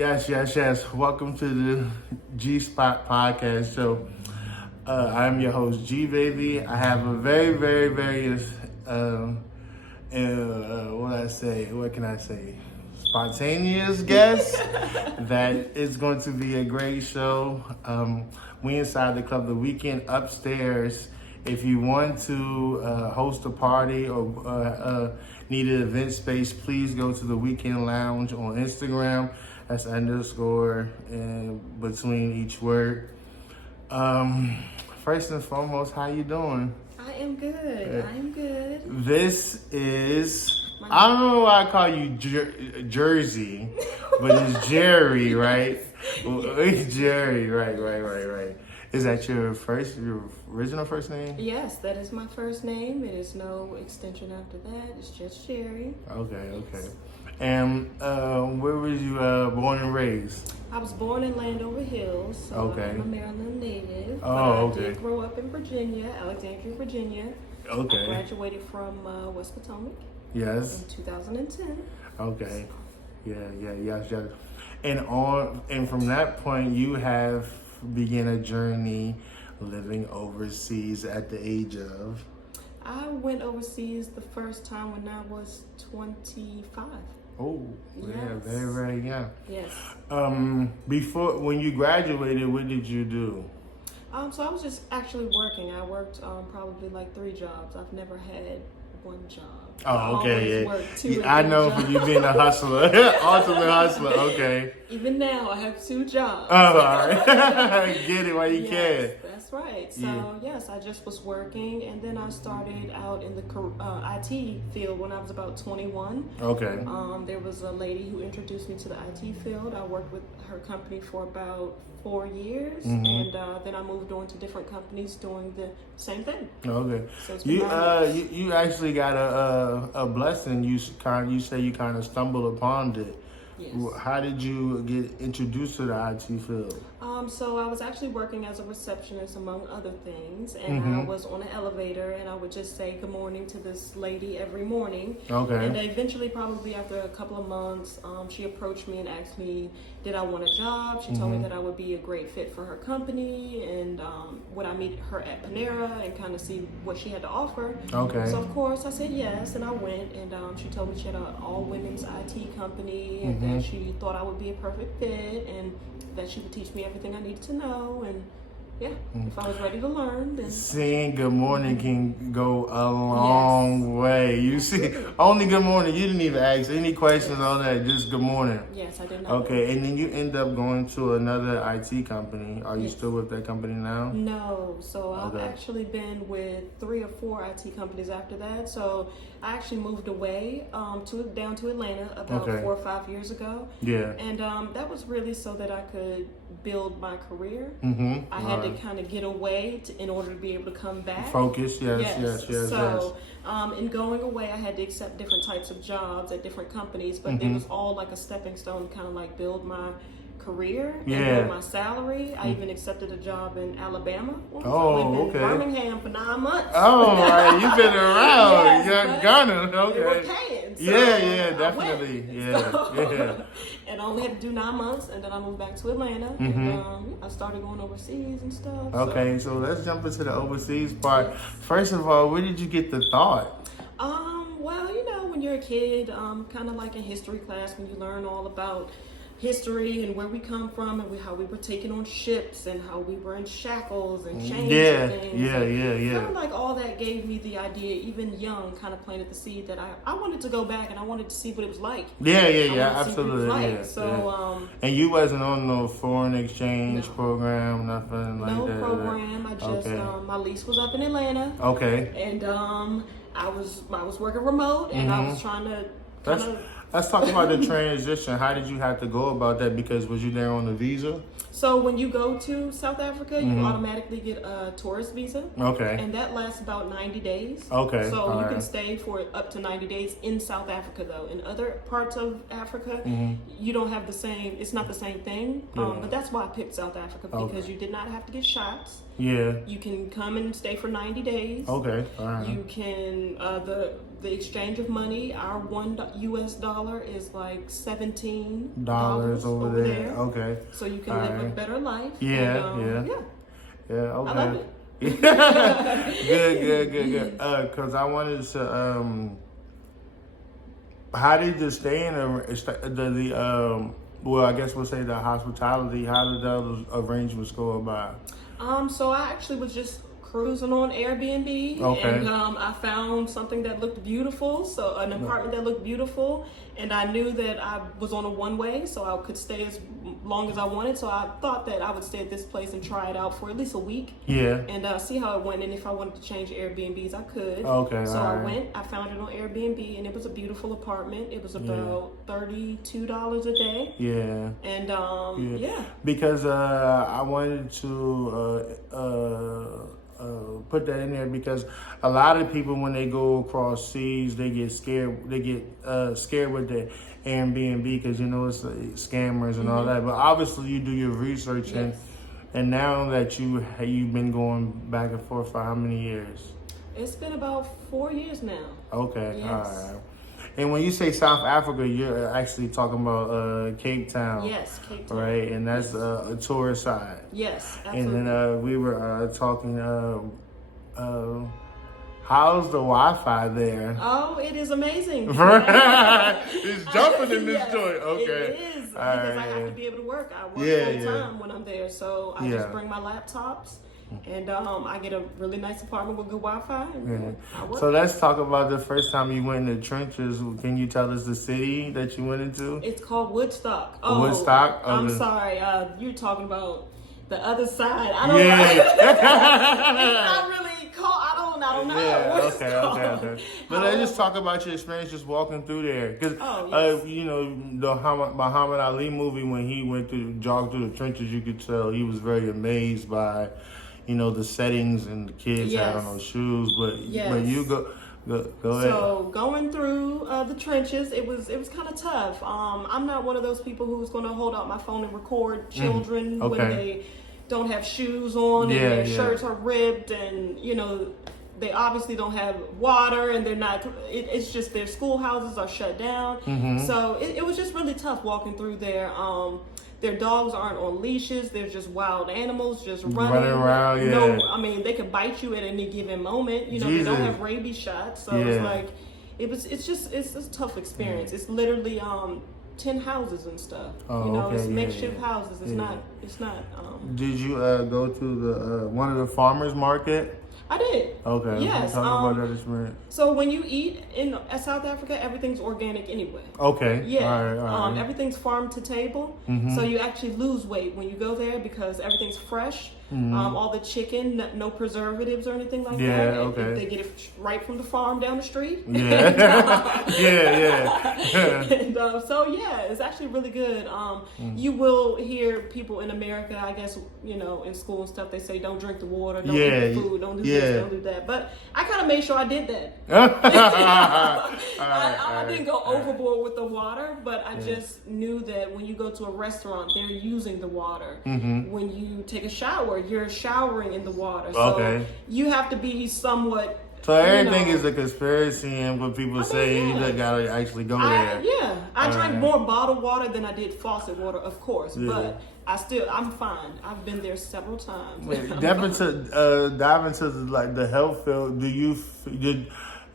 Yes. Welcome to the G Spot Podcast Show. I'm your host, G Baby. I have a what can I say? Spontaneous guest that is going to be a great show. We inside the club, the weekend upstairs. If you want to host a party or need an event space, please go to the Weekend Lounge on Instagram. That's underscore between each word. First and foremost, how you doing? I am good. I'm good. This is, I don't know why I call you Jersey, but it's Jerry, right? It's Jerry, right. Is that your original first name? Yes, that is my first name. It is no extension after that. It's just Sherry. Okay. And where was you born and raised? I was born in Landover Hills, so Okay. I'm a Maryland native. Oh, but I okay. did grow up in Virginia, Alexandria, Virginia. Okay. I graduated from West Potomac Yes. in 2010. Okay. Yes. And from that point, you have began a journey living overseas at the age of? I went overseas the first time when I was 25. Oh, yeah, Yes. very, very young. Yes. When you graduated, what did you do? So I was just actually working. I worked probably like 3 jobs. I've never had one job. Oh, okay, I yeah. I know for you being a hustler, ultimate hustler. Okay. Even now, I have 2 jobs. Oh, all right. Get it while you Yes, can. that's right. So yes, I just was working, and then I started out in the IT field when I was about 21. Okay. There was a lady who introduced me to the IT field. I worked with her company for about 4 years, and then I moved on to different companies doing the same thing. Okay. So it's been You actually got a blessing. You say you kind of stumbled upon it. Yes. How did you get introduced to the IT field? So I was actually working as a receptionist among other things, and I was on an elevator, and I would just say good morning to this lady every morning. Okay. And eventually, probably after a couple of months, she approached me and asked me, did I want a job? She told me that I would be a great fit for her company, and would I meet her at Panera and kind of see what she had to offer. Okay. So of course I said yes, and I went, and she told me she had an all-women's IT company, and that she thought I would be a perfect fit, and that she would teach me everything I needed to know, and if I was ready to learn, then Saying good morning can go a long way. You see, only good morning. You didn't even ask any questions on that. Just good morning. yes, I did not. Okay, and then you end up going to another IT company. Are you still with that company now? No, so I've Okay. actually been with 3 or 4 IT companies after that. So I actually moved away down to Atlanta about 4 or 5 years ago. Yeah. And that was really so that I could build my career. Mm-hmm. I had to kind of get away in order to be able to come back. Focus, yes. So in going away, I had to accept different types of jobs at different companies, but it was all like a stepping stone to kind of like build my career and build my salary. I even accepted a job in Alabama. Once. I lived in Birmingham for 9 months. Oh, right. You've been around. Yes, You're Ghana. They were Okay. paying. So Yeah, I definitely. went. Yeah. And I only had to do 9 months, and then I moved back to Atlanta, and I started going overseas and stuff. Okay, so let's jump into the overseas part. First of all, where did you get the thought? Well, when you're a kid, kind of like in history class, when you learn all about history and where we come from and how we were taken on ships and how we were in shackles and chains and things. Yeah. Kind of like all that gave me the idea, even young, kind of planted the seed that I wanted to go back and I wanted to see what it was like. Yeah, absolutely. Like. So, and you wasn't on no foreign exchange program, nothing like that? No program. I just, my lease was up in Atlanta. Okay. And I was working remote and I was trying to Let's talk about the transition. How did you have to go about that? Because was you there on a visa? So when you go to South Africa, you automatically get a tourist visa. Okay. And that lasts about 90 days. Okay. So you can stay for up to 90 days in South Africa, though. In other parts of Africa, you don't have the same, it's not the same thing. But that's why I picked South Africa, because you did not have to get shots. Yeah. You can come and stay for 90 days. Okay. All right. You can, the exchange of money, our $1 US dollar is like $17 over there. Okay. So you can live a better life. Yeah, and, yeah, okay. I love it. Good. Because I wanted to. How did the stay in well, I guess we'll say the hospitality. How did those arrangements go about? So I actually was just cruising on Airbnb, and I found something that looked beautiful. So an apartment that looked beautiful, and I knew that I was on a one-way, so I could stay as long as I wanted. So I thought that I would stay at this place and try it out for at least a week. Yeah. And see how it went, and if I wanted to change Airbnbs, I could. Okay. So I went. I found it on Airbnb, and it was a beautiful apartment. It was about $32 a day. Yeah. And because I wanted to put that in there because a lot of people, when they go across seas, they get scared. They get scared with the Airbnb because it's scammers and all that. But obviously, you do your research, and now that you've been going back and forth for how many years? It's been about 4 years now. Okay, yes. All right. And when you say South Africa, you're actually talking about Cape Town. Yes, Cape Town. Right, and that's a tourist side. Yes, absolutely. And then we were talking, how's the Wi-Fi there? Oh, it is amazing. It's jumping in this joint. Okay. It is, because I have to be able to work. I work full time when I'm there, so I just bring my laptops. And I get a really nice apartment with good Wi-Fi. And I work. So let's talk about the first time you went in the trenches. Can you tell us the city that you went into? It's called Woodstock. Oh, Woodstock? I'm sorry. You're talking about the other side. I don't know. It's not really called. I don't know. Yeah, okay. But let's just talk about your experience just walking through there. Because, the Muhammad Ali movie, when he jogged through the trenches, you could tell he was very amazed by the settings, and the kids had on those shoes, but you go ahead. So going through the trenches, it was kind of tough. I'm not one of those people who's going to hold out my phone and record children when they don't have shoes on and their shirts are ripped, and they obviously don't have water, and they're not. It's just their schoolhouses are shut down. So it was just really tough walking through there. Their dogs aren't on leashes. They're just wild animals just running around. They could bite you at any given moment. They don't have rabies shots. So it's like, it's a tough experience. It's literally 10 houses and stuff. It's makeshift houses. It's not. Did you go to the one of the farmers market? I did. Okay. Yes. Talk about that experience. So when you eat in South Africa, everything's organic anyway. Okay. Yeah. All right. Everything's farm to table. So you actually lose weight when you go there because everything's fresh. All the chicken, no preservatives or anything like that. Yeah. Okay. They get it right from the farm down the street. Yeah. And it's actually really good. You will hear people in America, I guess, in school and stuff, they say don't drink the water, don't eat the food, don't do this, don't do that. But I kind of made sure I did that. I didn't go overboard with the water, but I just knew that when you go to a restaurant, they're using the water. When you take a shower, you're showering in the water. So you have to be somewhat. So everything is a conspiracy, and what people say, you just gotta actually go there. I drank more bottled water than I did faucet water, of course, but I'm fine. I've been there several times. Dive into the health field. Did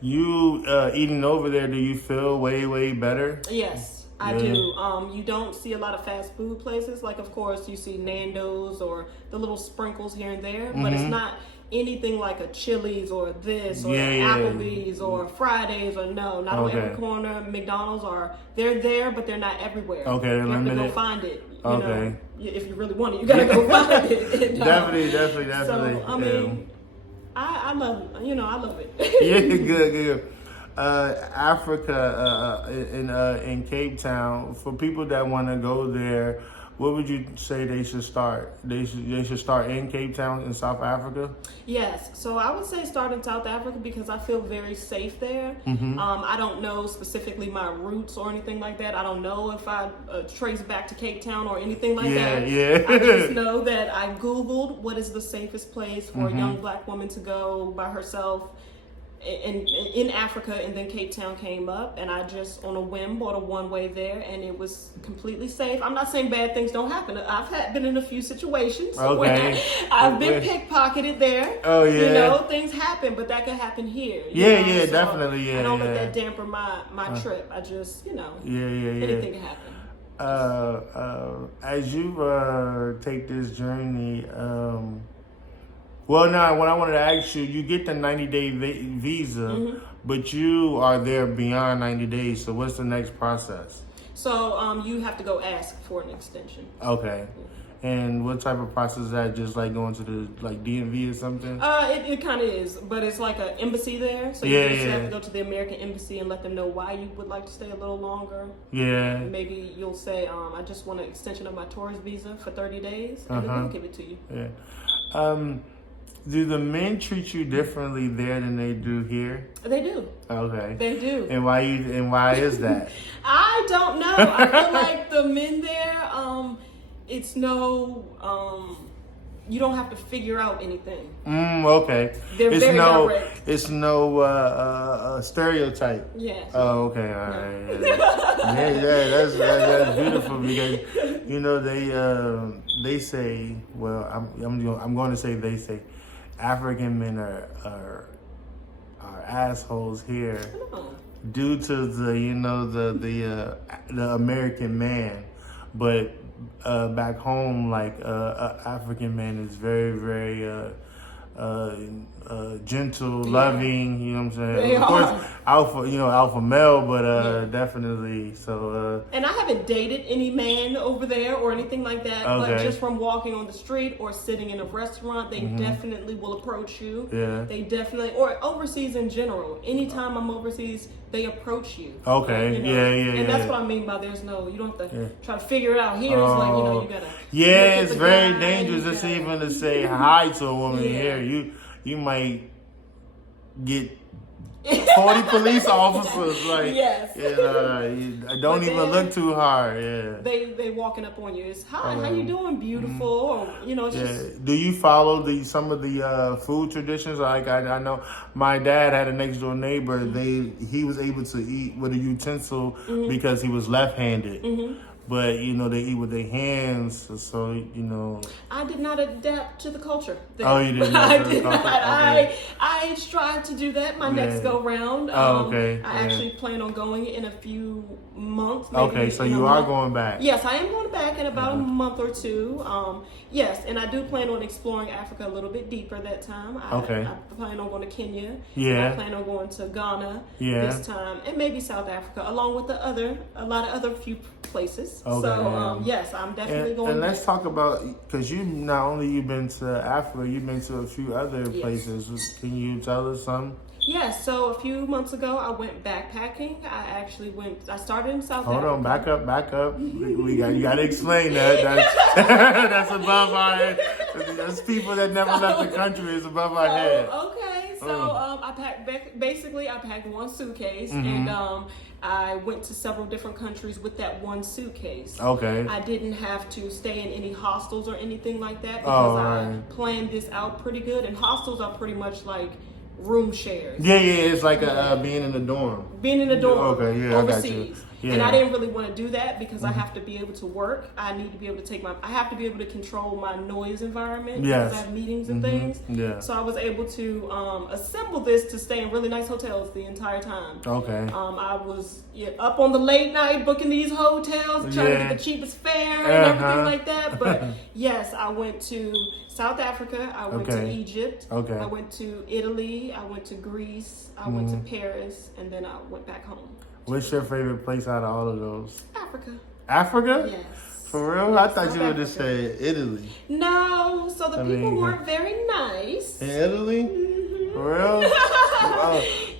you eating over there? Do you feel way better? Yes. I do. You don't see a lot of fast food places. Like, of course, you see Nando's or the little sprinkles here and there, but it's not anything like a Chili's or this or Applebee's or Fridays or not on every corner. McDonald's they're there, but they're not everywhere. Okay, you have to go find it. If you really want it, you gotta go find it. Definitely. So I love it. I love it. Good. Africa in Cape Town, for people that want to go there, what would you say they should start? They should start in Cape Town in South Africa? Yes. So I would say start in South Africa because I feel very safe there. I don't know specifically my roots or anything like that. I don't know if I trace back to Cape Town or anything like that. I just know that I Googled what is the safest place for a young black woman to go by herself. in Africa, and then Cape Town came up, and I just on a whim bought a one-way there, and it was completely safe. I'm not saying bad things don't happen. I've been in a few situations where I've been pickpocketed there. Oh yeah, you know, things happen, but that could happen here. Yeah, so definitely. Yeah, I don't let that damper my trip. I just, anything can happen. As you take this journey, well, now what I wanted to ask you, you get the 90-day visa, but you are there beyond 90 days. So what's the next process? So you have to go ask for an extension. Okay. And what type of process is that? Just like going to the DMV or something? It kind of is, but it's like an embassy there. So you just have to go to the American embassy and let them know why you would like to stay a little longer. Yeah. Maybe you'll say, I just want an extension of my tourist visa for 30 days, and then they'll give it to you. Yeah. Do the men treat you differently there than they do here? They do. Okay. They do. And why is that? I don't know. I feel like the men there, it's no, you don't have to figure out anything. Okay. They're very direct. It's no stereotype. Yeah. Oh, okay. All right. Yeah. That's beautiful because they say. Well, I'm going to say they say, African men are assholes here due to the American man, but back home, African man is very, very gentle, loving. You know what I'm saying? They of course, alpha male, but definitely. So. And I haven't dated any man over there or anything like that. Okay. But just from walking on the street or sitting in a restaurant, they definitely will approach you. Yeah. They definitely, or overseas in general. Anytime I'm overseas, they approach you. Okay. Yeah. And that's what I mean by you don't have to try to figure it out. Here it's like, you gotta. Yeah, it's very dangerous just even to say hi to a woman here. You might get 40 police officers. Yes. Don't even look too hard. Yeah. They walking up on you. It's hi, how you doing, beautiful? Or, it's just. Do you follow some of the food traditions? Like I know my dad had a next door neighbor. He was able to eat with a utensil because he was left-handed. But they eat with their hands, so I did not adapt to the culture. Oh, you did not. I did not. Okay. I strive to do that my next go round. Okay. I actually plan on going in a few months. Maybe Okay, so you are going back. Yes, I am going back in about a month or two. Yes, and I do plan on exploring Africa a little bit deeper that time. I plan on going to Kenya. Yeah. I plan on going to Ghana this time, and maybe South Africa, along with a lot of other few places. Okay. So yes, I'm definitely going. And let's talk about, because not only you've been to Africa, you've been to a few other places. Can you tell us some? Yes, so a few months ago I went backpacking. I started in South Africa. Hold on, back up. You got to explain that. That's above our head. That's people that never left the country. It's above our head. Okay, so I packed one suitcase and I went to several different countries with that one suitcase. Okay. I didn't have to stay in any hostels or anything like that because I planned this out pretty good. And hostels are pretty much like room shares. Yeah, it's like being in the dorm. Being in the dorm. Okay, yeah, overseas. I got you. Yeah. And I didn't really want to do that because I have to be able to work. I need to be able to I have to be able to control my noise environment because I have meetings and things. Yeah. So I was able to assemble this to stay in really nice hotels the entire time. Okay. I was up on the late night booking these hotels, trying to get the cheapest fare and everything like that. But yes, I went to South Africa. I went to Egypt. Okay. I went to Italy. I went to Greece. I went to Paris, and then I went back home. What's your favorite place out of all of those? Africa. Africa? Yes. For real? I thought you would have said Italy. No, so the people weren't very nice. In Italy? For real?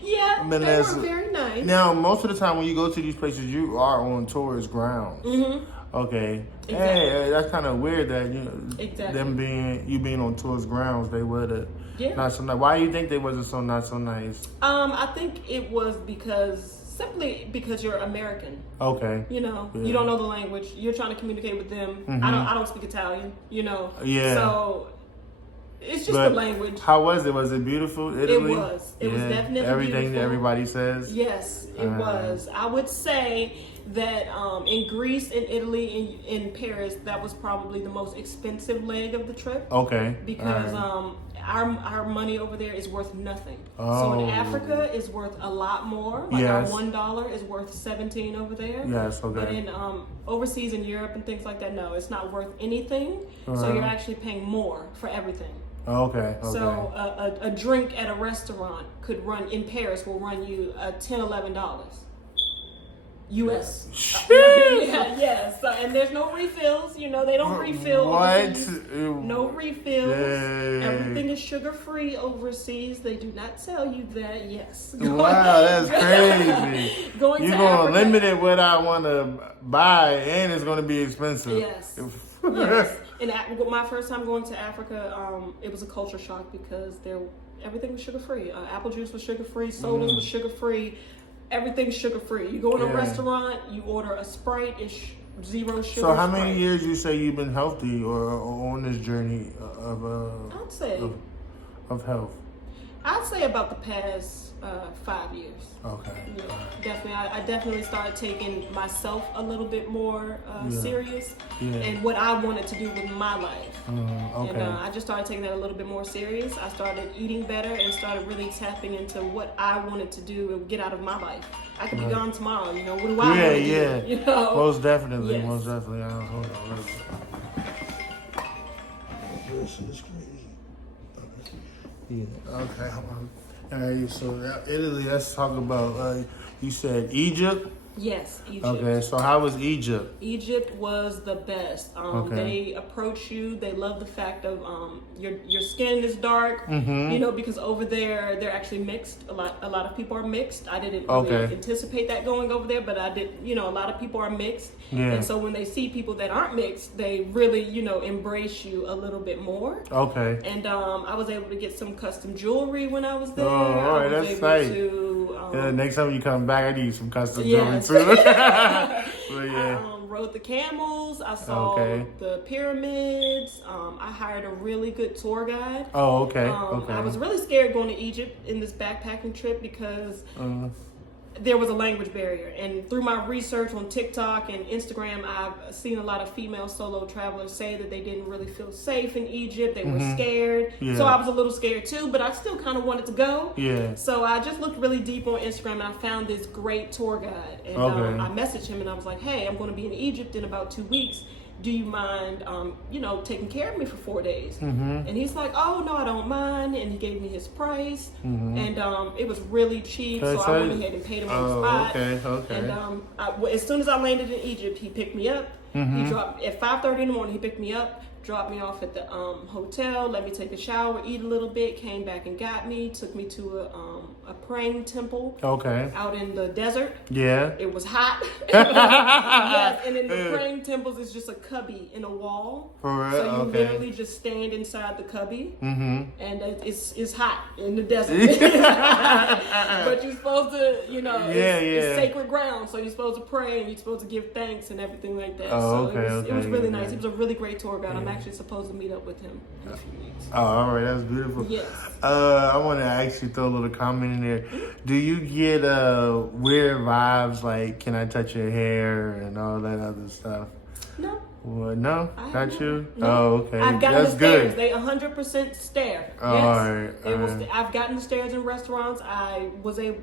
Yeah, they were very nice. Now, most of the time when you go to these places, you are on tourist grounds. Okay. Exactly. Hey, that's kind of weird that you being on tourist grounds, they would have not so nice. Why do you think they wasn't not so nice? I think it was simply because you're American. Okay. You don't know the language. You're trying to communicate with them. I don't speak Italian. Yeah. So It's just the language. How was it? Was it beautiful, Italy? It was. It was definitely everything beautiful. That everybody says? Yes, it was. I would say that in Greece, in Italy, in Paris, that was probably the most expensive leg of the trip. Okay. Because our money over there is worth nothing. Oh. So in Africa, it's worth a lot more. Like Yes. our $1 is worth 17 over there. Yes. Okay. But in overseas in Europe and things like that, no, it's not worth anything. So you're actually paying more for everything. Okay. So a drink at a restaurant could run in Paris will run you $10, $11 US. Yes. And there's no refills. You know, they don't refill. What? Overseas. No refills. Yay. Everything is sugar free overseas. They do not tell you that. Yes. Wow, that's crazy. You're going to limit what I want to buy, and it's going to be expensive. Yes. Yes. And my first time going to Africa, it was a culture shock because everything was sugar free. Apple juice was sugar free. Sodas was sugar free. Everything's sugar free. You go in a restaurant, you order a Sprite, it's zero sugar. So how many years you say you've been healthy or on this journey I'd say of health? I'd say about the past 5 years. Okay. Yeah, definitely. I definitely started taking myself a little bit more serious and what I wanted to do with my life. Okay. And I just started taking that a little bit more serious. I started eating better and started really tapping into what I wanted to do and get out of my life. I could be gone tomorrow. You know, what do I want to do? You know? Most definitely. Yes. Most definitely. Hold on. This is crazy. Yeah. Okay. All right. So Italy. Let's talk about. You said Egypt. Yes, Egypt. Okay, so how was Egypt? Egypt was the best. They approach you. They love the fact of your skin is dark. You know, because over there they're actually mixed. A lot of people are mixed. I didn't really anticipate that going over there, but I did. You know, a lot of people are mixed, and so when they see people that aren't mixed, they really embrace you a little bit more. Okay. And I was able to get some custom jewelry when I was there. Oh, all right, that's nice. Next time you come back, I need some custom jewelry too. I rode the camels. I saw the pyramids. I hired a really good tour guide. Oh, okay. I was really scared going to Egypt in this backpacking trip because there was a language barrier. And through my research on TikTok and Instagram, I've seen a lot of female solo travelers say that they didn't really feel safe in Egypt. They were scared. So I was a little scared too, but I still kind of wanted to go. So I just looked really deep on Instagram and I found this great tour guide. And I messaged him and I was like, hey, I'm going to be in Egypt in about 2 weeks. Do you mind, taking care of me for 4 days? And he's like, oh, no, I don't mind. And he gave me his price. And it was really cheap. So I went ahead and paid him on the spot. And as soon as I landed in Egypt, he picked me up. He dropped at 5:30 in the morning. He picked me up, dropped me off at the hotel, let me take a shower, eat a little bit, came back and got me, took me to a praying temple out in the desert. It was hot. And in the praying temples, it's just a cubby in a wall. So you literally just stand inside the cubby, and it's hot in the desert. But you're supposed to, it's sacred ground, so you're supposed to pray and you're supposed to give thanks and everything like that. It was really nice. He was a really great tour guide. I'm actually supposed to meet up with him in a few weeks. Oh, all right, that's beautiful. Yes. I want to actually throw a little comment in there. Do you get weird vibes like "Can I touch your hair" and all that other stuff? No. What? No, not you. No. Oh, okay. I've gotten That's the stares. good. They 100% stare. Oh, Yes. all right. I've gotten the stares in restaurants. I was able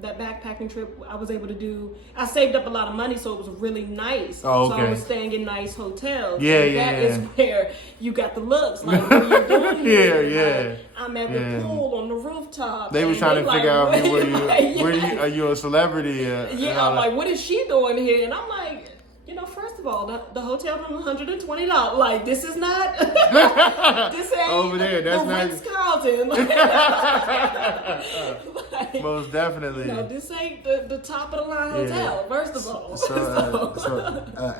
that backpacking trip. I was able to do. I saved up a lot of money, so it was really nice. Oh, So okay. I was staying in nice hotels. Yeah, and yeah, That is where you got the looks. Like, what are you doing here? Yeah. I'm at the pool on the rooftop. They were trying to figure out are you a celebrity? I'm like, what is she doing here? And I'm like, first of all, the hotel room $120. Like, this is not. This ain't over there. That's the not Ritz-Carlton. Most definitely. This ain't the top of the line hotel. First of all. So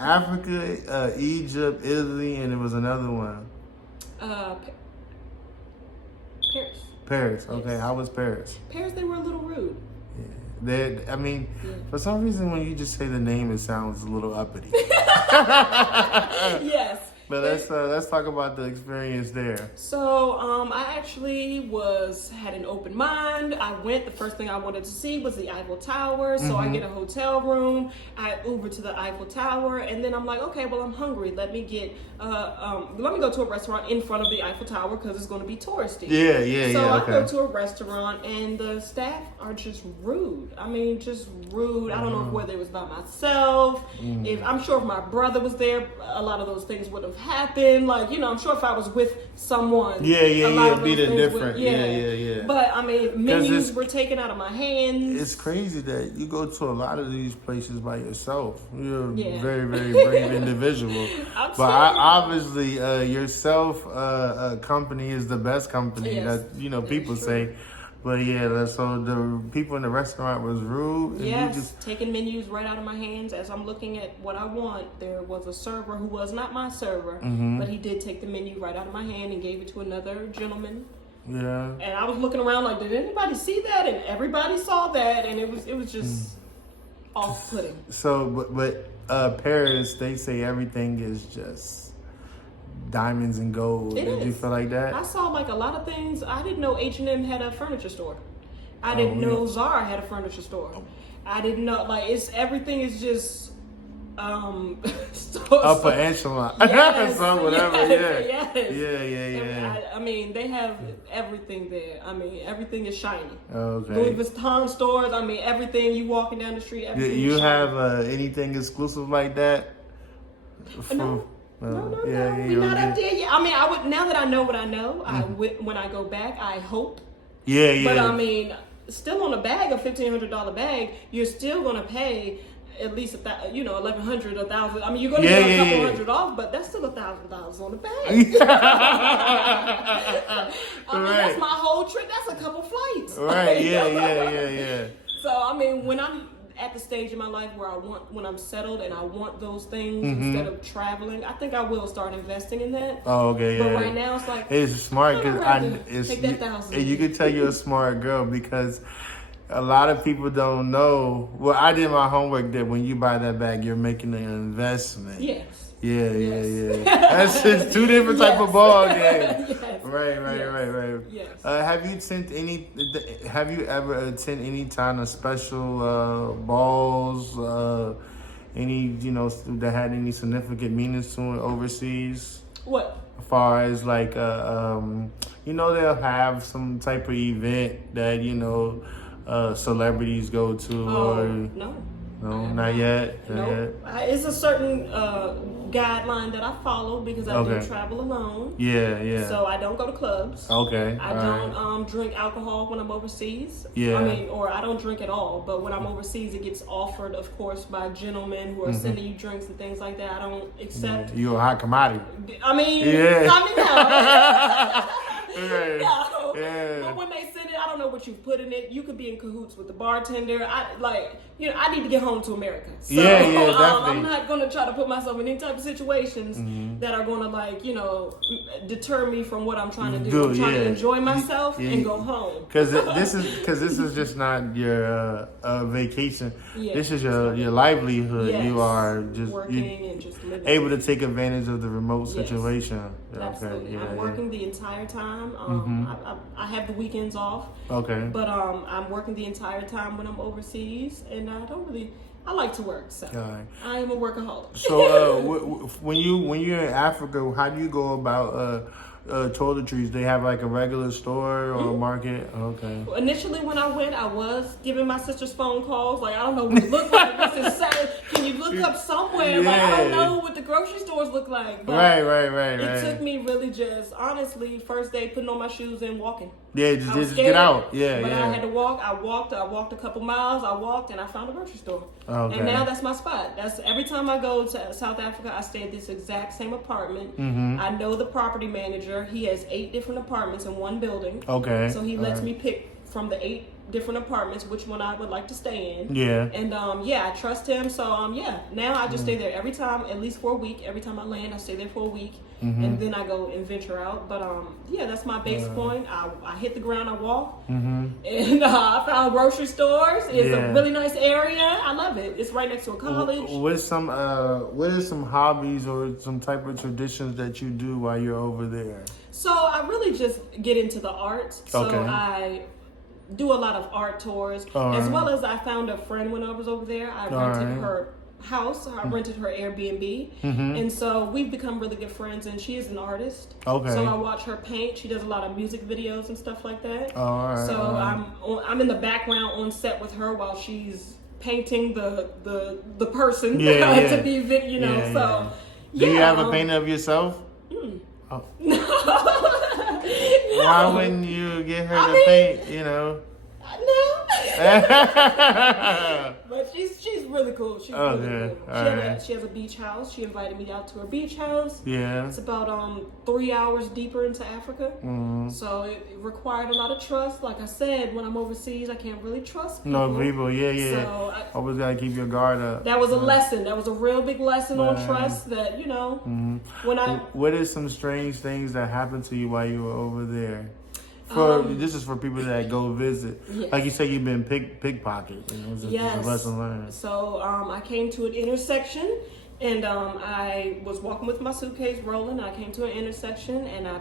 Africa, Egypt, Italy, and it was another one. Paris. Paris. Okay, how was Paris? Paris, they were a little rude. For some reason, when you just say the name, it sounds a little uppity. Yes. But let's talk about the experience there. So I actually had an open mind. I went. The first thing I wanted to see was the Eiffel Tower. So I get a hotel room. I Uber to the Eiffel Tower, and then I'm like, okay, well I'm hungry. Let me go to a restaurant in front of the Eiffel Tower because it's going to be touristy. So I go to a restaurant, and the staff are just rude. I mean, just rude. I don't know whether it was by myself. If I'm sure if my brother was there, a lot of those things would have happened. Like, I'm sure if I was with someone, it'd be different. Yeah. But I mean, menus were taken out of my hands. It's crazy that you go to a lot of these places by yourself. You're a very, very brave individual. But obviously, yourself company is the best company. Yes. That people say. But so the people in the restaurant was rude. And yes, you just taking menus right out of my hands as I'm looking at what I want. There was a server who was not my server, but he did take the menu right out of my hand and gave it to another gentleman. Yeah. And I was looking around like, did anybody see that? And everybody saw that, and it was just off-putting. So, but Paris, they say everything is just diamonds and gold. Did you feel like that? I saw like a lot of things. I didn't know H&M had a furniture store. I didn't know Zara had a furniture store. I didn't know, everything is just upper echelon. Yes, so whatever. Yes. Yeah. I mean, they have everything there. I mean, everything is shiny. Okay. Louis Vuitton stores. I mean, everything. You walking down the street. Everything You is have shiny. anything exclusive like that? No. We're not up there yet. I mean, I would, now that I know what I know, when I go back, I hope. But I mean, still on a bag, a $1,500 bag, you're still going to pay at least $1,100, $1,000. I mean, you're going to get a couple hundred off, but that's still $1,000 on the bag. I mean, that's my whole trip. That's a couple flights. Right? Yeah. So I mean, when I'm at the stage in my life where when I'm settled and I want those things instead of traveling, I think I will start investing in that. Oh, okay, yeah. But right now it's like, it's smart because take that $1,000. You can tell you're a smart girl because a lot of people don't know. Well, I did my homework that when you buy that bag, you're making an investment. Yes. Yeah. That's just two different type of ball games. Yes. Right. Yes. Have you ever attended any kind of special balls? Any that had any significant meanings to it overseas? What? As far as like they'll have some type of event that celebrities go to or No, not yet. It's a certain guideline that I follow because I do travel alone. Yeah. So I don't go to clubs. Okay. I don't drink alcohol when I'm overseas. Yeah. I mean, or I don't drink at all. But when I'm overseas, it gets offered, of course, by gentlemen who are sending you drinks and things like that. I don't accept. You're a hot commodity. I mean, no. Right. No. Yeah. But when they send it, I don't know what you put in it. You could be in cahoots with the bartender. I need to get home to America. So, definitely. I'm not going to try to put myself in any type of situations that are going to deter me from what I'm trying to do. I'm trying to enjoy myself and go home. Because this is just not your vacation. Yeah. This is your livelihood. Yes. You are just working and just living. Able to take advantage of the remote situation. Absolutely. I'm working the entire time. I have the weekends off. Okay. But I'm working the entire time when I'm overseas, and I like to work, so I am a workaholic. So when you're in Africa, how do you go about toiletries? They have like a regular store or a market? Okay. Well, initially when I went, I was giving my sisters phone calls. Like, I don't know what it looked like. Can you look up somewhere? Like, I don't know what the grocery stores look like. But right. It took me really just, honestly, first day putting on my shoes and walking. Yeah, just get out. Yeah, but I had to walk. I walked a couple miles. I walked and I found a grocery store. Okay. And now that's my spot. That's every time I go to South Africa, I stay at this exact same apartment. I know the property manager. He has 8 different apartments in one building. Okay. So he lets me pick from the 8 different apartments, which one I would like to stay in. Yeah. And I trust him. So now I just stay there every time, at least for a week. Every time I land, I stay there for a week, and then I go and venture out. But that's my base point. I hit the ground, I walk, and I found grocery stores. It's a really nice area. I love it. It's right next to a college. What are some hobbies or some type of traditions that you do while you're over there? So I really just get into the arts. So I do a lot of art tours, as well as I found a friend when I was over there. I rented her house. I rented her Airbnb, and so we've become really good friends. And she is an artist. Okay. So I watch her paint. She does a lot of music videos and stuff like that. I'm in the background on set with her while she's painting the person to be, you know. So do you have a painting of yourself? Oh. Why wouldn't you get her to paint, you know? No. But she's really cool. She's really cool. She has a beach house. She invited me out to her beach house. Yeah. It's about 3 hours deeper into Africa. So it required a lot of trust. Like I said, when I'm overseas, I can't really trust people. No people, So always gotta keep your guard up. That was a lesson. That was a real big lesson on trust. That What are some strange things that happened to you while you were over there? This is for people that go visit. Yes. Like you said, you've been pickpocketed. It's a lesson learned. So I came to an intersection, and I was walking with my suitcase rolling. I came to an intersection, and I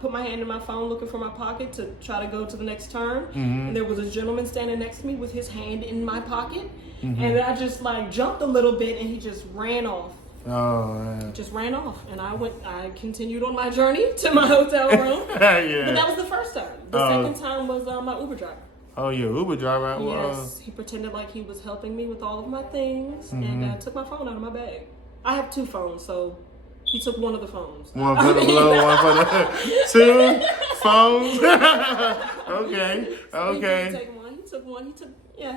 put my hand in my phone looking for my pocket to try to go to the next turn. And there was a gentleman standing next to me with his hand in my pocket. And I just jumped a little bit, and he just ran off. Oh, man. Just ran off, and I continued on my journey to my hotel room. But that was the first time. The second time was my Uber driver. Oh, your Uber driver? Yes, he pretended like he was helping me with all of my things, and took my phone out of my bag. I have 2 phones, so he took one of the phones. One for the blow, one for the 2 phones. Okay. So he did take one. He took one.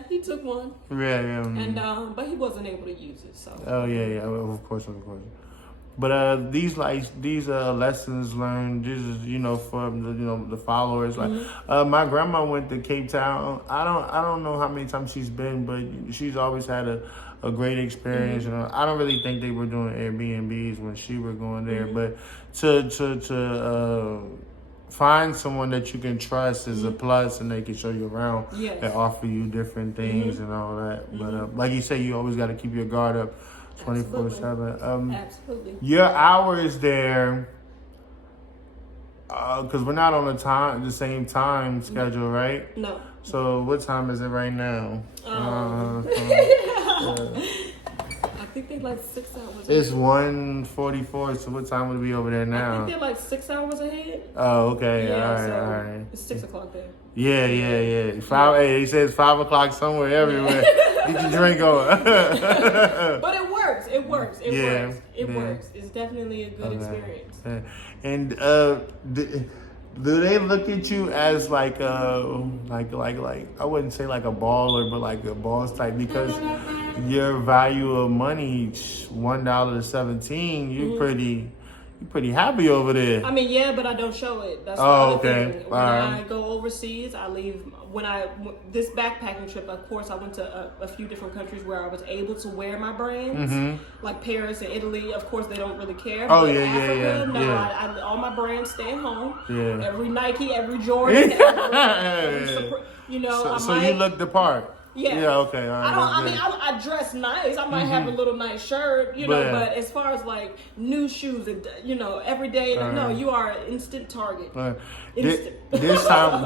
He took one. Yeah. And but he wasn't able to use it. So. Oh yeah. Of course. But these lessons learned. This is for the followers. Like my grandma went to Cape Town. I don't know how many times she's been, but she's always had a great experience. I don't really think they were doing Airbnbs when she were going there, but to find someone that you can trust is a plus, and they can show you around and offer you different things and all that. But like you say, you always got to keep your guard up 24/7. Absolutely. Your hours there, because we're not on the same time schedule, right? No. So what time is it right now? I think they're 6 hours. It's 1:44. So what time would it be over there now? I think they're 6 hours ahead. Oh, okay. Yeah, all right. It's 6 o'clock there. Yeah. He says 5 o'clock somewhere everywhere. Get your drink on. But it works. It works. It's definitely a good experience. And do they look at you as like I wouldn't say like a baller, but like a boss type, because your value of money $1 to 17, you're pretty happy over there. I mean, yeah, but I don't show it. That's the other thing. When I go overseas, I leave. This backpacking trip, of course, I went to a few different countries where I was able to wear my brands, like Paris and Italy. Of course, they don't really care. Oh, but yeah. I all my brands stay at home. Yeah. Every Nike, every Jordan, you look the part. Yeah. Yeah. Okay. All right, I dress nice. I might have a little nice shirt, but as far as new shoes, and every day, you are an instant target. Instant.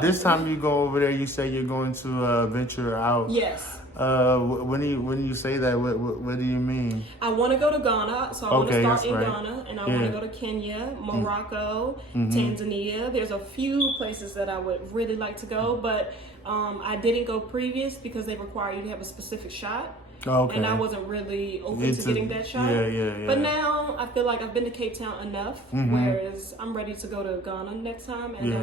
This time you go over there, you say you're going to venture out. Yes. When you say that, what do you mean? I want to go to Ghana, so I want to start in Ghana, and I want to go to Kenya, Morocco, Tanzania. There's a few places that I would really like to go, but I didn't go previous because they require you to have a specific shot. Okay. And I wasn't really open to getting that shot. Yeah. But now I feel like I've been to Cape Town enough, whereas I'm ready to go to Ghana next time, and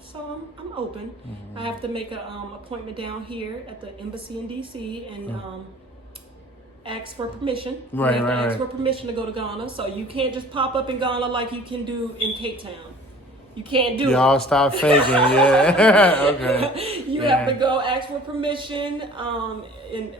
so I'm open. I have to make an appointment down here at the embassy in DC and ask for permission. Ask for permission to go to Ghana. So you can't just pop up in Ghana like you can do in Cape Town. you can't do it. Y'all stop faking, yeah. Okay. You have to go ask for permission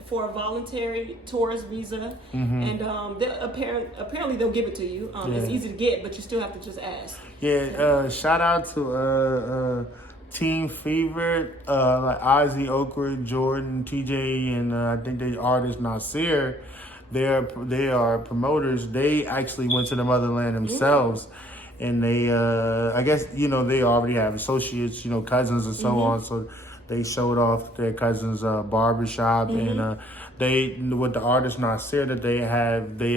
for a voluntary tourist visa, and apparently they'll give it to you. It's easy to get, but you still have to just ask. Yeah, shout out to Team Favorite, like Ozzy, Oakwood, Jordan, TJ, and I think the artist Nasir. They are promoters. They actually went to the motherland themselves, and they I guess they already have associates, cousins and so on. So they showed off their cousins' barbershop, and they with the artist Nasir that they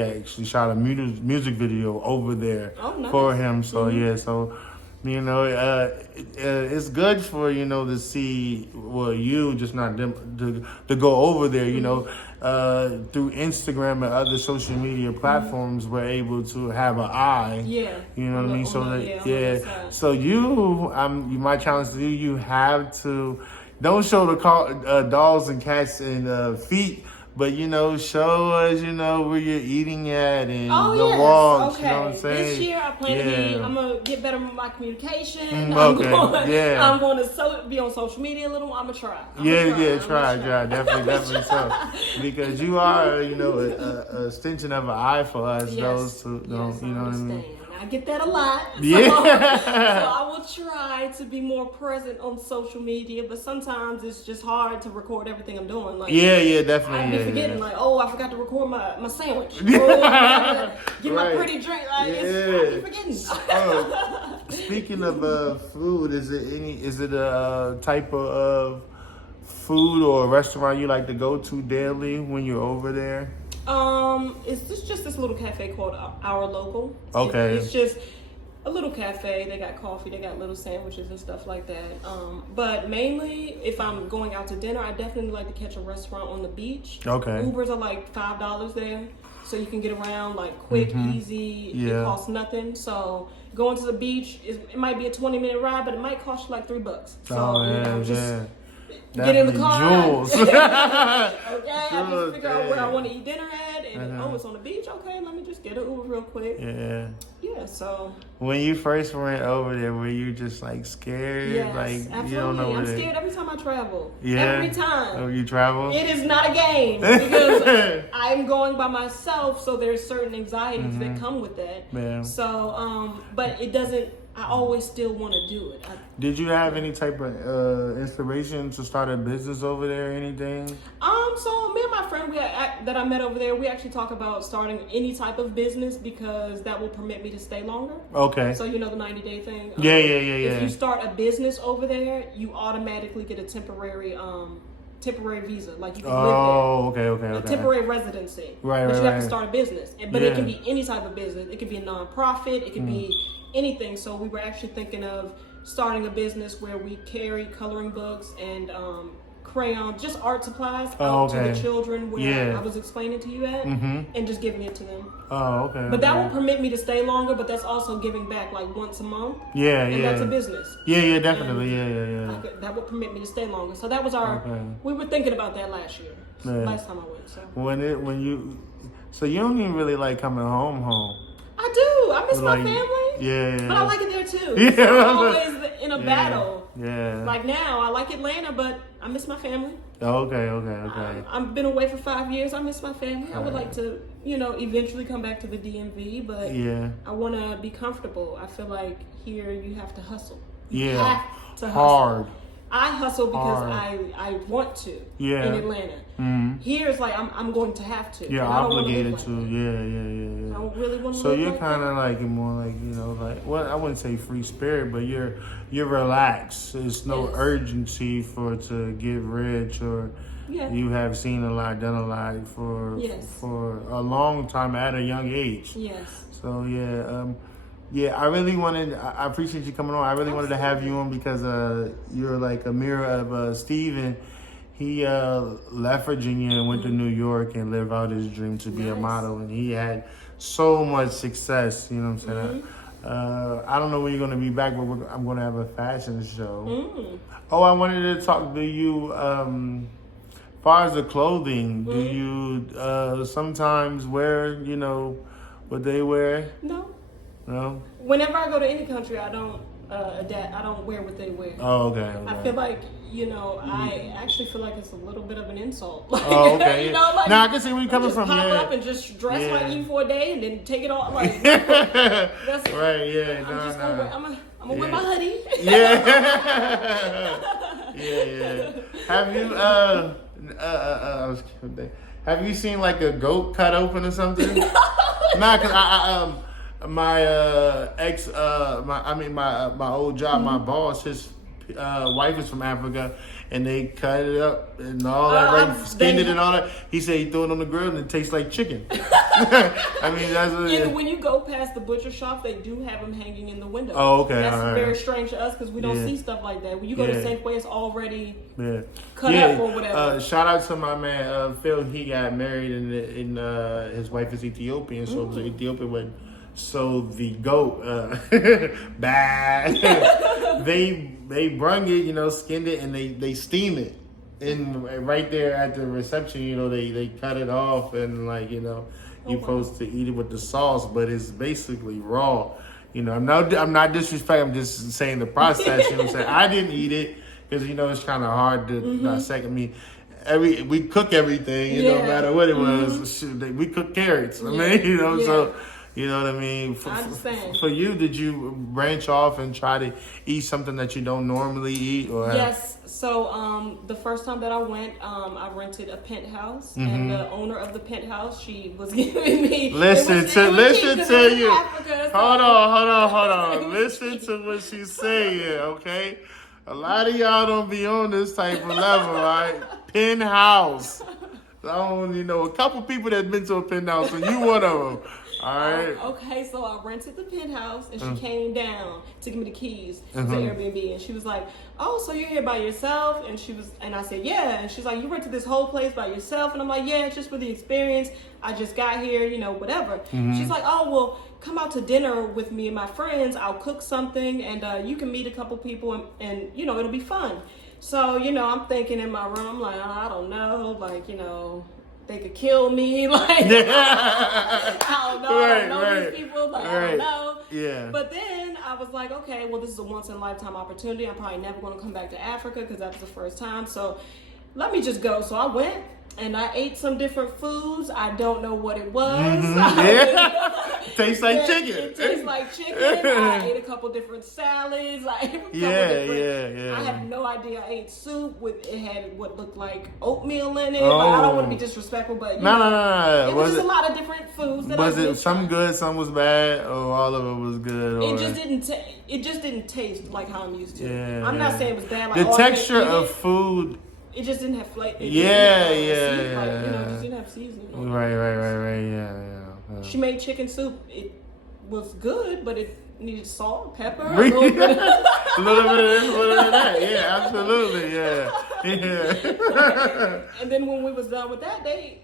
actually shot a music video over there for him. So so. It's good for to see you just not them to go over there. Through Instagram and other social media platforms, we're able to have an eye. Yeah, you know what I mean. So so my challenge to you have to don't show the dolls and cats and feet. But show us, where you're eating at and the walks. Okay. You know what I'm saying? This year I plan to be. I'm gonna get better with my communication. I'm going to be on social media a little. I'm gonna try. Try, definitely so. Because you are, a extension of an eye for us. Yes. Those who don't, you know what I mean. I get that a lot. Yeah. So I will try to be more present on social media, but sometimes it's just hard to record everything I'm doing. Like, definitely. I'd be forgetting, I forgot to record my sandwich. Get my pretty drink. I'd be forgetting. Speaking of food, is it a type of food or a restaurant you like to go to daily when you're over there? It's just this little cafe called Our Local. Okay. It's just a little cafe. They got coffee, they got little sandwiches and stuff like that. But mainly, if I'm going out to dinner, I definitely like to catch a restaurant on the beach. Okay. Ubers are like $5 there, so you can get around like quick, easy. Yeah. It costs nothing. So going to the beach, it might be a 20-minute ride, but it might cost you like $3. So get in the car. Jewels. Okay, I just figure out where I want to eat dinner at, and it's on the beach. Okay, let me just get an Uber real quick. Yeah. So when you first went over there, were you just like scared? Yes, like absolutely. You don't know I'm scared every time I travel. Yeah. Every time. Oh, you travel? It is not a game because I'm going by myself, so there's certain anxieties that come with that. Yeah. So, but it doesn't. I always still want to do it. Did you have any type of inspiration to start a business over there or anything? So me and my friend that I met over there, we actually talk about starting any type of business because that will permit me to stay longer. Okay. So the 90-day thing. Yeah. If you start a business over there, you automatically get a temporary visa, like you can live there. Okay. A temporary residency. Right. But you have to start a business. But it can be any type of business. It could be a nonprofit. It could be anything. So we were actually thinking of starting a business where we carry coloring books and crayons, just art supplies out to the children where I was explaining to you at, and just giving it to them. But that will permit me to stay longer, but that's also giving back like once a month. And that's a business. Definitely. That would permit me to stay longer. So that was we were thinking about that last year. Last time I went. So so you don't even really like coming home. I do. I miss my family. But I like it there too. So I'm always in a battle. Like now, I like Atlanta, but I miss my family. Okay. I've been away for 5 years. I miss my family. I would like to, eventually come back to the DMV, but I want to be comfortable. I feel like here you have to hustle. You have to hustle. Hard. I hustle because I want to in Atlanta. Here it's like I'm going to have to. You're obligated to. I don't really want to. So you're kind of like more like I wouldn't say free spirit, but you're relaxed. There's no urgency to get rich or. You have seen a lot, done a lot for a long time at a young age. Yes. So I really wanted. I appreciate you coming on. I really wanted to have you on because you're like a mirror of Steven. He left Virginia and went to New York and lived out his dream to be a model, and he had so much success. You know what I'm saying? I don't know when you're going to be back, but I'm going to have a fashion show. I wanted to talk to you. As far as the clothing, do you sometimes wear what they wear? No. No. Whenever I go to any country, I don't adapt. I don't wear what they wear. Oh, okay. I feel like, I actually feel like it's a little bit of an insult. Like, Oh, okay. like, I can see where you're coming just from. Pop Yeah. up and just dress like you for a day and then take it off. Like, that's right. Yeah. I'm gonna wear my hoodie. Yeah. Yeah. Have you I was kidding. Have you seen like a goat cut open or something? Nah, cause my my old job, my boss, his wife is from Africa, and they cut it up and all that, right? Skinned it and all that. He said he threw it on the grill and it tastes like chicken. I mean, that's when you go past the butcher shop, they do have them hanging in the window. Oh, okay. That's all right. very strange to us because we don't see stuff like that. When you go to Safeway, it's already cut up or whatever. Shout out to my man Phil. He got married and his wife is Ethiopian, so it was an Ethiopian wedding. So the goat, bad. they brung it, skinned it, and they steam it. And right there at the reception, they cut it off and you're supposed to eat it with the sauce, but it's basically raw. I'm not disrespecting. I'm just saying the process. You know what I'm saying? I didn't eat it because it's kind of hard to dissect. I mean, we cook everything. No matter what it was. We cook carrots. I mean, so. You know what I mean? I understand. For you, did you branch off and try to eat something that you don't normally eat? Or yes. So the first time that I went, I rented a penthouse, and the owner of the penthouse, she was giving me. Listen to you. Africa, so. Hold on. Listen to what she's saying, okay? A lot of y'all don't be on this type of level, right? Penthouse. I only know a couple people that's been to a penthouse, and you one of them. All right. Okay, so I rented the penthouse, and she came down to give me the keys to Airbnb, and she was like, "Oh, so you're here by yourself?" And I said, "Yeah." And she's like, "You rented this whole place by yourself?" And I'm like, "Yeah, it's just for the experience. I just got here, whatever." She's like, "Oh, well, come out to dinner with me and my friends. I'll cook something, and you can meet a couple people, and it'll be fun." So, I'm thinking in my room, like, I don't know, like, they could kill me, like, I don't know, I don't know these people, like, I don't know. Yeah. But then I was like, okay, well, this is a once-in-a-lifetime opportunity. I'm probably never going to come back to Africa because that was the first time. So let me just go. So I went. And I ate some different foods. I don't know what it was. Tastes like chicken. It tastes like chicken. I ate a couple different salads. I have no idea. I ate soup it had what looked like oatmeal in it. Oh. But I don't want to be disrespectful, but no. It was just a lot of different foods. Was it some good, some was bad, or all of it was good? Or? It just didn't taste like how I'm used to. Yeah, I'm not saying it was bad. Like, the texture of food. It just didn't have flavor. It just didn't have seasoning. Right, yeah. She made chicken soup. It was good, but it needed salt, pepper, a little bit of this, a little bit of that. Yeah, absolutely, yeah. And then when we was done with that, they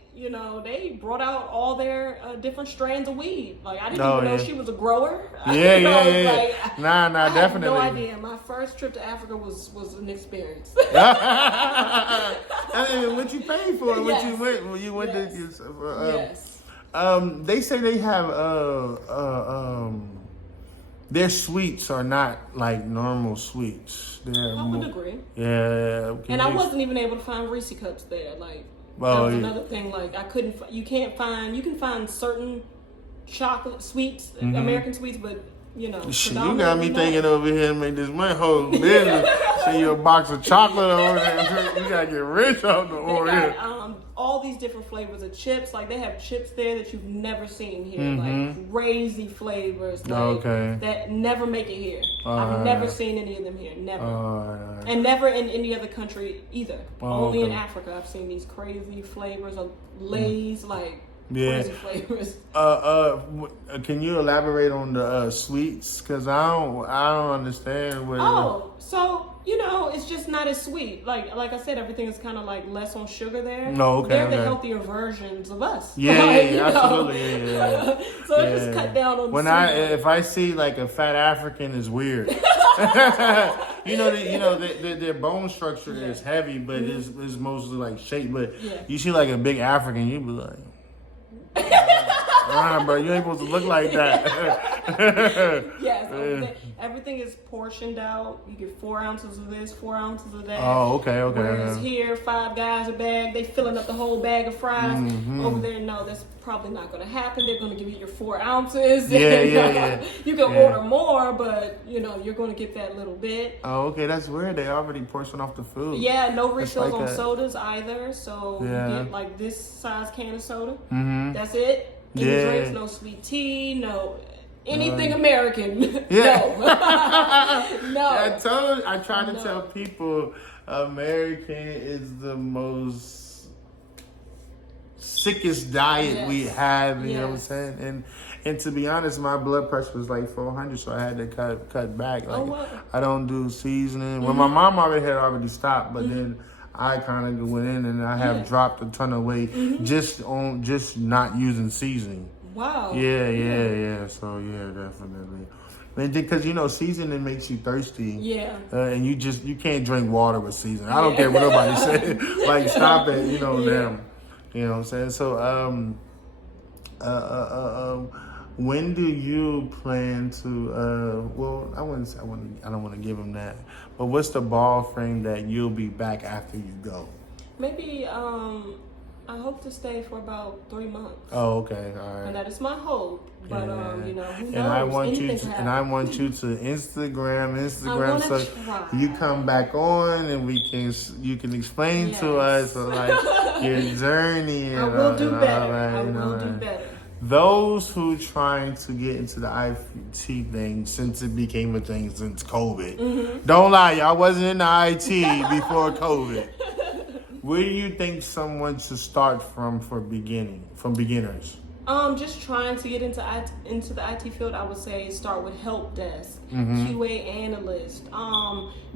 brought out all their different strands of weed. Like, I didn't even know she was a grower. Yeah. Nah, I definitely. had no idea. My first trip to Africa was an experience. I mean, what you paid for it? Yes. When you went to? Yes. They say they have their sweets are not like normal sweets. I would agree. Yeah. And I wasn't even able to find Reese cups there. Like, that was another thing. Like, I couldn't. You can find certain chocolate sweets, American sweets, but you got me thinking over here and make this money whole business. See you a box of chocolate over there. You gotta get rich on the Oreo. All these different flavors of chips. Like, they have chips there that you've never seen here. Like, crazy flavors. Like, that never make it here. I've never seen any of them here. Never. And never in any other country either. Only in Africa I've seen these crazy flavors of Lay's, like, crazy flavors. Can you elaborate on the sweets? Because I don't understand what. Oh, so it's just not as sweet. Like I said, everything is kind of like less on sugar there. No, okay. They're the healthier versions of us. Yeah, absolutely. Yeah. So it just cut down on. If I see like a fat African, it's weird. Their bone structure is heavy, but it's mostly like shape. But you see like a big African, you be like. Bro, you ain't supposed to look like that. Yes, everything is portioned out. You get 4 ounces of this, 4 ounces of that. Oh, okay. Whereas here, 5 guys a bag, they filling up the whole bag of fries. Over there, no, that's probably not going to happen. They're going to give you your 4 ounces. Yeah. You can order more, but you're going to get that little bit. Oh, okay, that's weird. They already portion off the food. Yeah, no refills on sodas either. So you Yeah. get like this size can of soda. Mm-hmm. That's it. Any Yeah. drinks, no sweet tea, no anything American. Yeah. No. I try to tell people American is the most sickest diet we have, you know what I'm saying? And to be honest, my blood pressure was like 400, so I had to cut back. Like, wow. I don't do seasoning. Well, my mom had stopped, but then I kind of went in and I have dropped a ton of weight just not using seasoning. Wow. Yeah. So yeah, definitely. Because seasoning makes you thirsty. Yeah. And you can't drink water with seasoning. I don't care what nobody says. Like, stop it. Damn. You know what I'm saying? So when do you plan to? Well, I don't want to give him that. But what's the ball frame that you'll be back after you go? Maybe I hope to stay for about 3 months. Oh, okay, all right. And that is my hope. But who knows? And I want you to Instagram so you come back on and you can explain to us like your journey. I will do better. I will do better. Those who trying to get into the IT thing since it became a thing since COVID. Don't lie, y'all wasn't in the IT before COVID. Where do you think someone should start from beginners? Just trying to get into the IT field, I would say start with help desk, QA analyst,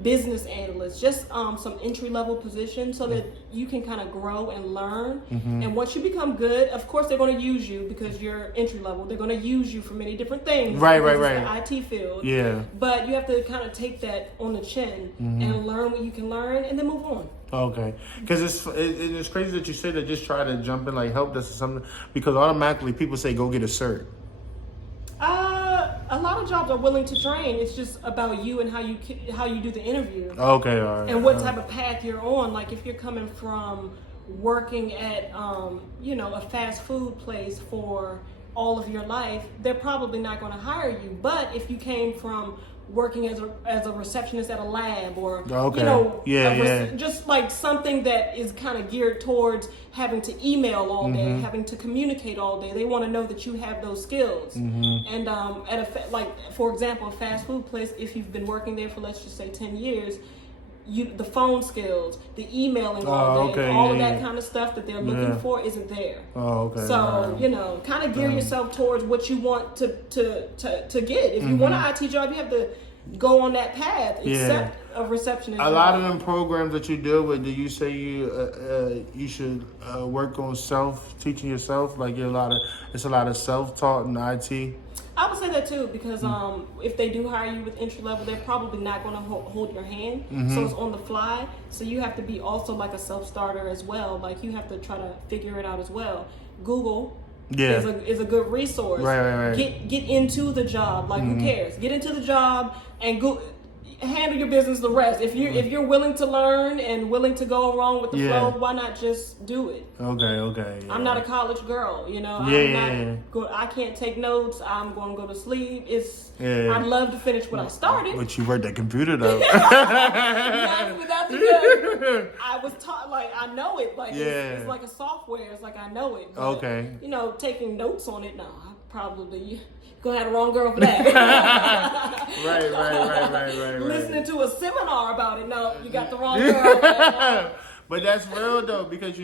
business analyst, just some entry level positions so that you can kind of grow and learn. And once you become good, of course they're going to use you because you're entry level. They're going to use you for many different things. Right. It's the IT field. Yeah. But you have to kind of take that on the chin and learn what you can learn and then move on. Okay, because it's crazy that you say that. Just try to jump in like help desk or something, because automatically people say go get a cert. A lot of jobs are willing to train. It's just about you and how you do the interview. Okay, all right. And what type of path you're on. Like if you're coming from working at a fast food place for all of your life, they're probably not going to hire you. But if you came from working as a receptionist at a lab or just like something that is kind of geared towards having to email all day, having to communicate all day, they want to know that you have those skills. And for example, a fast food place, if you've been working there for let's just say 10 years, the phone skills, the emailing all day, all of that kind of stuff that they're looking for isn't there. Oh, okay. So, kind of gear yourself towards what you want to get. If you want an IT job, you have to go on that path, accept a receptionist job. A lot of them programs that you deal with, do you say you should work on teaching yourself? Like it's a lot of self-taught in IT? I would say that too, because if they do hire you with entry level, they're probably not going to hold your hand. So it's on the fly. So you have to be also like a self-starter as well. Like you have to try to figure it out as well. Google is a good resource. Right. Get into the job. Like who cares? Get into the job and go handle your business the rest. If you're willing to learn and willing to go along with the flow, why not just do it? Okay. Yeah. I'm not a college girl, I can't take notes. I'm going to go to sleep. I'd love to finish what I started. But you worked that computer though. Without the good. I was taught, like, I know it. Like, it's like a software. It's like I know it. But, taking notes on it, no, I probably gonna have the wrong girl for that. Right. Listening to a seminar about it, no, you got the wrong girl. But that's real though, because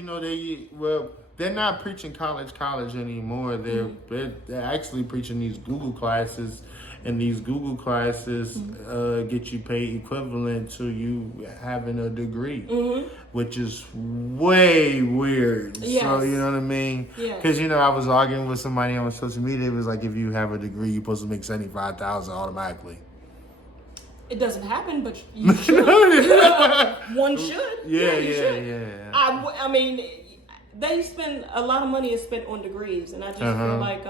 they're not preaching college anymore. They're actually preaching these Google classes, and these Google classes get you paid equivalent to you having a degree, which is way weird. Yes. So you know what I mean? Because I was arguing with somebody on social media. It was like, if you have a degree, you're supposed to make $75,000 automatically. It doesn't happen, but you should. One should. Yeah. I mean, they spend a lot of money is spent on degrees, and I just feel like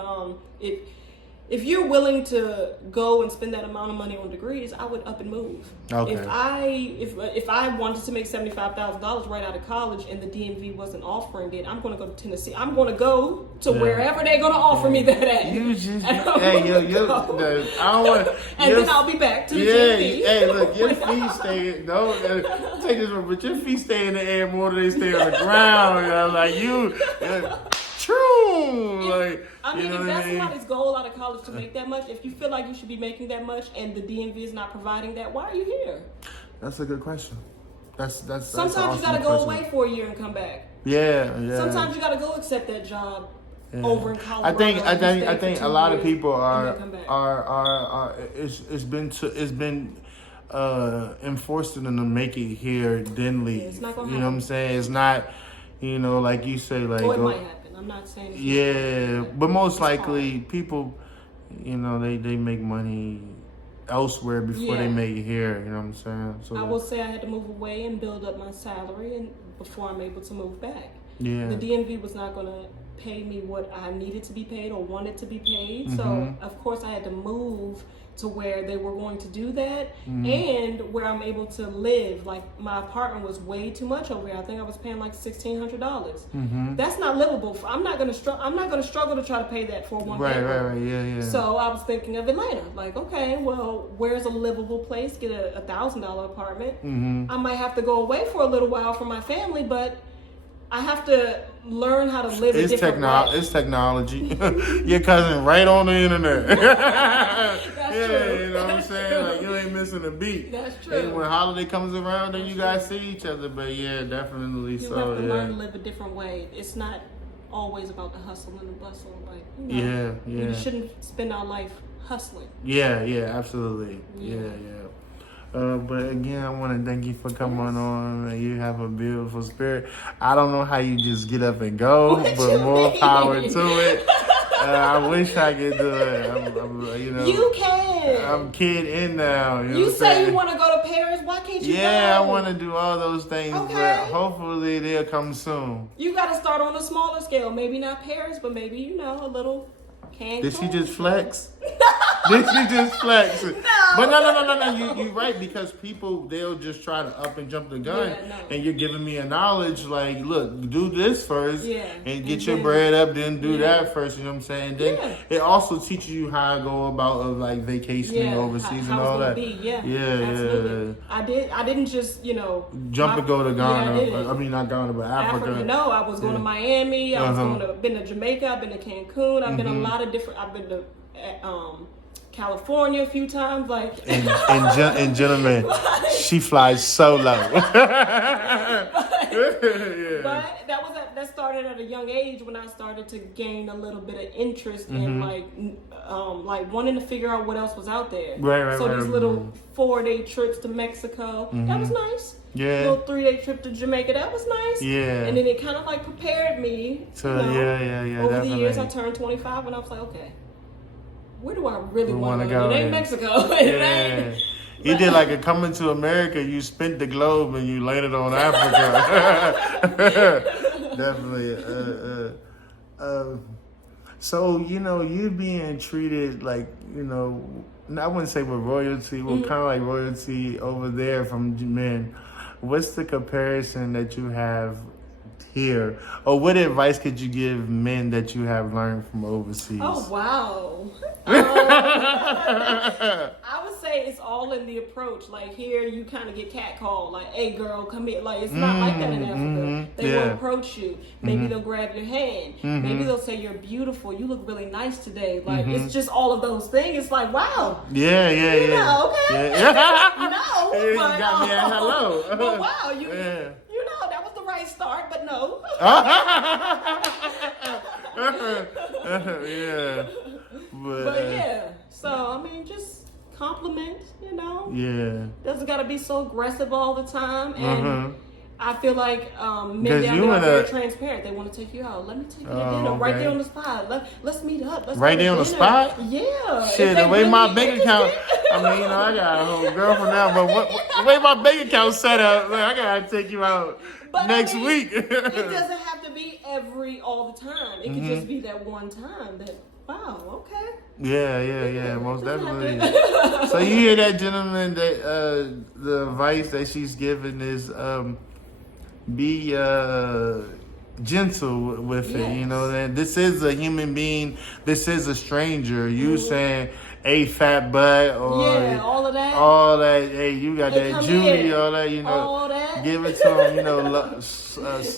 if you're willing to go and spend that amount of money on degrees, I would up and move. Okay. If I wanted to make $75,000 right out of college and the DMV wasn't offering it, I'm going to go to Tennessee. I'm going to go to wherever they're going to offer me that at. You just I don't want. And then I'll be back to the DMV. Hey, look, your feet stay. Don't take this one, but your feet stay in the air more than they stay on the ground. You know, like you. True. Like, I mean, if that's somebody's goal out of college to make that much, if you feel like you should be making that much and the DMV is not providing that, why are you here? That's a good question. That's sometimes awesome you gotta go away for a year and come back. Yeah. Sometimes you gotta go accept that job over in Colorado. I think a lot of people are it's been enforced in them to make it here Denley. It's not gonna you know what I'm saying? It's not, like you say, like it might happen. I'm not saying it's not, but most likely people, they make money elsewhere before they make it here. You know what I'm saying? So I will say I had to move away and build up my salary and before I'm able to move back. Yeah. The DMV was not gonna pay me what I needed to be paid or wanted to be paid. Mm-hmm. So of course I had to move to where they were going to do that and where I'm able to live. Like my apartment was way too much over here. I think I was paying like $1,600. That's not livable. I'm not gonna struggle to try to pay that for one bedroom. Yeah. So I was thinking of Atlanta. Like, okay, well, where's a livable place? Get a $1,000 apartment. I might have to go away for a little while from my family, but I have to learn how to live a different way. It's technology. Your cousin right on the internet. That's true. You know what I'm saying? Like, you ain't missing a beat. That's true. And when holiday comes around, then you guys see each other. But yeah, definitely. You have to learn to live a different way. It's not always about the hustle and the bustle. Like, we shouldn't spend our life hustling. Yeah, absolutely. Yeah. But again, I want to thank you for coming on. You have a beautiful spirit. I don't know how you just get up and go, but more power to it. I wish I could do it. You can. I'm kid in now. You say you want to go to Paris. Why can't you go? Yeah, I want to do all those things, okay. But hopefully they'll come soon. You got to start on a smaller scale. Maybe not Paris, but maybe, a little Cancun. Did she just flex? Did she just flex? No. But no. You're right, because people, they'll just try to up and jump the gun. Yeah, no. And you're giving me a knowledge, like, look, do this first and get your then, bread up, then do that first, you know what I'm saying? And then it also teaches you how to go about like vacationing overseas and all that. Absolutely. I didn't just, jump and go to Ghana. I mean, not Ghana, but Africa. No, I was going to Miami. I was been to Jamaica. I've been to Cancun. I've been a lot of different. I've been to California a few times. Like and gentlemen, she flies solo. But that started at a young age when I started to gain a little bit of interest in like wanting to figure out what else was out there. So these little 4-day trips to Mexico, that was nice. Yeah. Little 3-day trip to Jamaica, that was nice. Yeah. And then it kind of like prepared me. So over definitely. The years, I turned 25 and I was like, okay, where do I really want to go? It ain't Mexico. Yeah. You did like a Coming to America. You spent the globe and you landed on Africa. Definitely. So, you being treated like, I wouldn't say with royalty, but kind of like royalty over there from men. What's the comparison that you have here? Or what advice could you give men that you have learned from overseas? Oh, wow. I would say it's all in the approach. Like here, you kind of get catcalled. Like, hey, girl, come here. Like, it's not like that in Africa. They will approach you. Maybe they'll grab your hand. Maybe they'll say, you're beautiful. You look really nice today. Like, it's just all of those things. It's like, wow. Yeah. Okay. Yeah. No. You got me at hello. But wow, that was the right start, but no. Yeah. But so I mean, just compliment, Yeah. Doesn't gotta be so aggressive all the time. And I feel like men down there are very transparent. They want to take you out. Let me take you to dinner right there on the spot. Let's meet up. Right there on the spot? Yeah. Shit, the way my bank account, I got a whole girlfriend now, but the way my bank account set up, I gotta take you out next week. It doesn't have to be all the time. It could just be that one time that, Wow. Okay. Yeah, most definitely. So you hear that, gentleman? That the advice that she's giving is be gentle with it. You know Yes. that this is a human being. This is a stranger. You Mm-hmm. saying a fat butt or Yeah, all of that. all that. Hey, you got Hey, that come Judy. here. All that. You know, All that. give it to them. You know,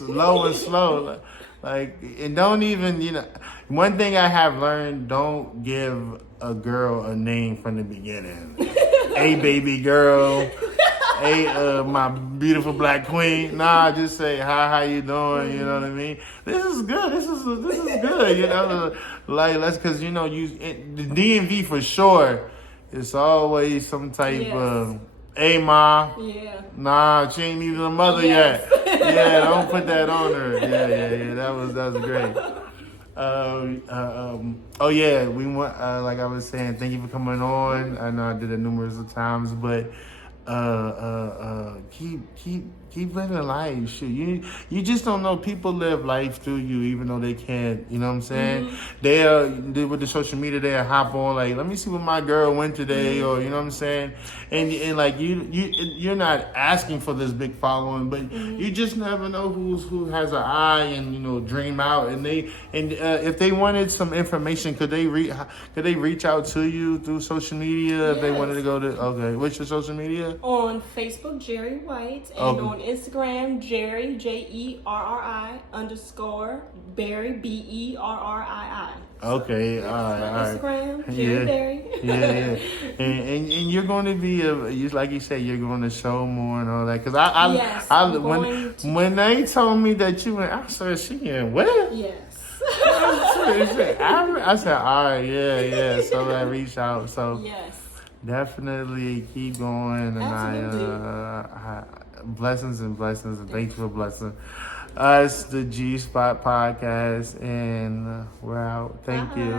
low and slow. Like, and don't even, you know, one thing I have learned, don't give a girl a name from the beginning. Hey, baby girl. Hey, my beautiful black queen. Nah, just say, hi, how you doing? You know what I mean? This is good. This is good. You know, like, cause you know, the DMV for sure, it's always some type of, hey, ma. Yeah. Nah, she ain't even a mother Yes. yet. Yeah, don't put that on her. Yeah. That was great. Oh yeah, we want. Like I was saying, thank you for coming on. I know I did it numerous of times, but keep living life. Shit, you just don't know. People live life through you, even though they can't. You know what I'm saying? They with the social media, they'll hop on like, let me see what my girl went today, or you know what I'm saying. And like you're not asking for this big following, but you just never know who has an eye and dream out. And if they wanted some information, could they reach out to you through social media if they wanted to go to? Okay, what's your social media? On Facebook, Jerry White, and on Instagram, Jerry Jerri _ Berry BERRII. Okay, all right. Instagram, Jerry Berry. Yeah. And you're going to be like you said, you're going to show more and all that. Cause when they told me that you went, I said, she in what? Yes. I said, all right, yeah. So I reached out. So yes. Definitely keep going, and Absolutely. I blessings and thank you for blessing us, the G Spot Podcast, and we're out. Thank you.